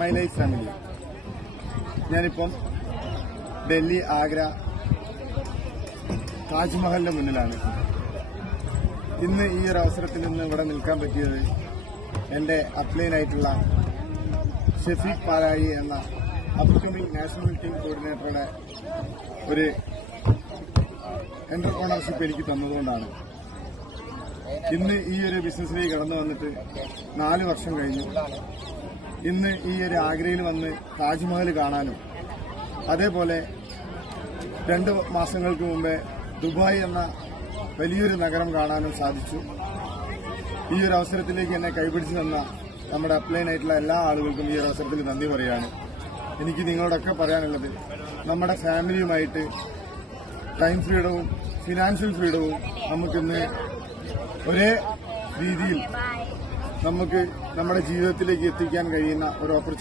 My life family. ഞാനിപ്പം ഡൽഹി, ആഗ്ര, താജ്മഹലിന്റെ മുന്നിലാണ്. ഇന്ന് ഈ ഒരു അവസരത്തിൽ നിന്ന് ഇവിടെ നിൽക്കാൻ പറ്റിയത് എന്റെ അപ്ലൈനായിട്ടുള്ള ഷെഫീഖ് പാലായി എന്ന അപ്കമിംഗ് നാഷണൽ ടീം കോർഡിനേറ്ററുടെ ഒരു എന്റർപ്രണർഷിപ്പ് എനിക്ക് തന്നതുകൊണ്ടാണ്. ഇന്ന് ഈ ഒരു ബിസിനസ്സിലേക്ക് കടന്നു വന്നിട്ട് 4 വർഷം കഴിഞ്ഞു. ഇന്ന് ഈ ഒരു ആഗ്രയിൽ വന്ന് താജ്മഹൽ കാണാനും അതേപോലെ 2 മാസങ്ങൾക്ക് മുമ്പേ ദുബായ് എന്ന വലിയൊരു നഗരം കാണാനും സാധിച്ചു. ഈ ഒരു അവസരത്തിലേക്ക് എന്നെ കൈപിടിച്ചു തന്ന നമ്മുടെ അപ്ലൈനായിട്ടുള്ള എല്ലാ ആളുകൾക്കും ഈ ഒരു അവസരത്തിൽ നന്ദി പറയാണ്. എനിക്ക് നിങ്ങളോടൊക്കെ പറയാനുള്ളത്, നമ്മുടെ ഫാമിലിയുമായിട്ട് ടൈം ഫ്രീഡവും ഫിനാൻഷ്യൽ ഫ്രീഡവും നമുക്കിന്ന് ഒരേ രീതിയിൽ നമുക്ക് നമ്മുടെ ജീവിതത്തിലേക്ക് എത്തിക്കാൻ കഴിയുന്ന ഒരു ഓപ്പർച്യൂണിറ്റി